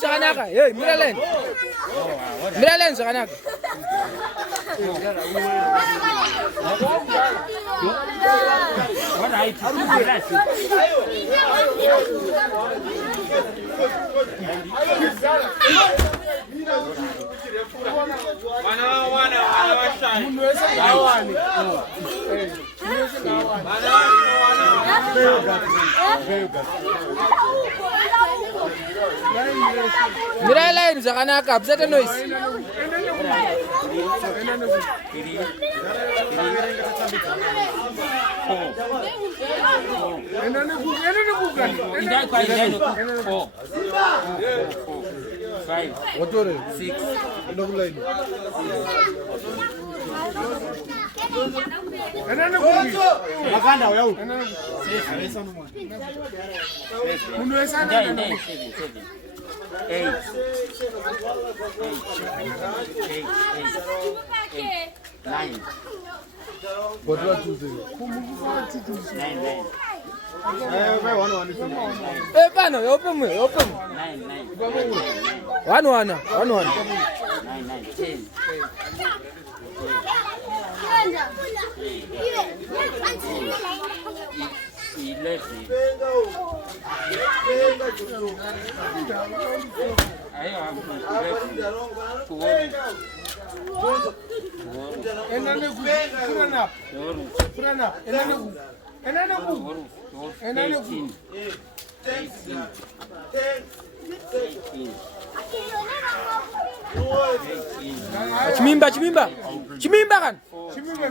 zvakanaka. Hey, mira line. Mira line zvakanaka. Mira line zvakanaka, absata noise. Chimimba kan?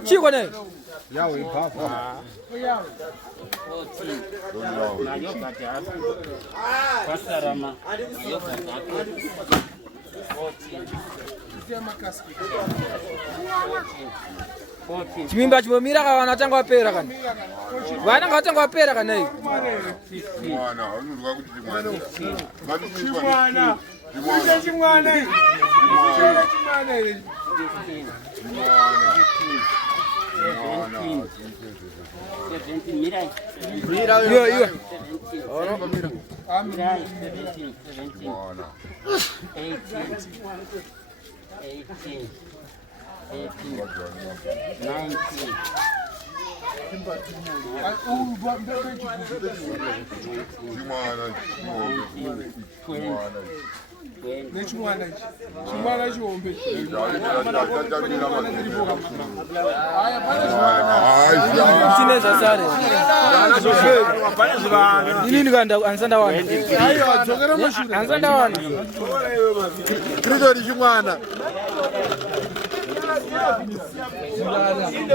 Chiko naye. Yawo iphapha. Chimimba chimomira kana atanga wapera kana. Vana ngatanga wapera kana iyi. Mwana, unozwa kuti chimwana. Chimwana. Chimwana.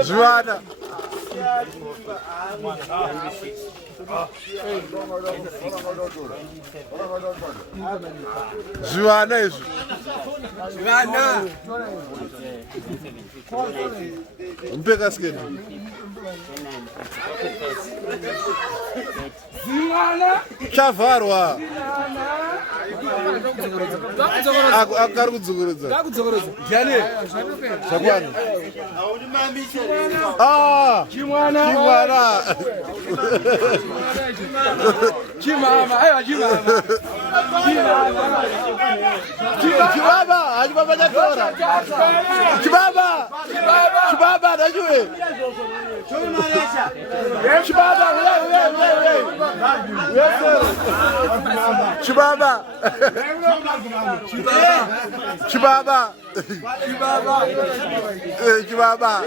Chimwana. Zviwana izvi. Mpe kasketi. Chavharwa. Akari kudzokorodza. Jani. Zvakwana. Ah! Chimwana. Chimama, aiwa chimama. Chibaba, achibaba chatora. Chibaba najuwe. Chibaba, Chibaba.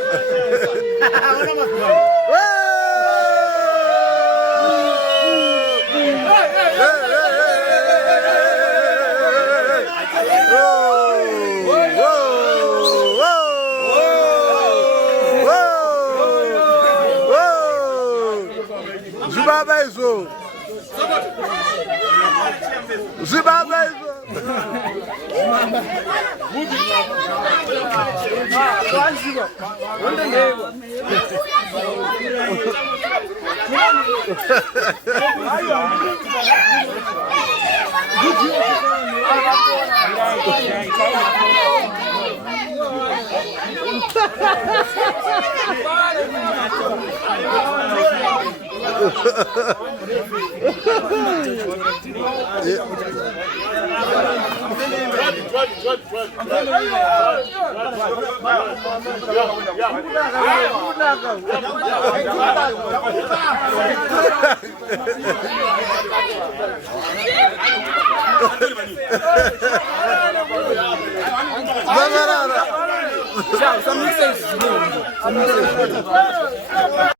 Zamarara. Some mixes.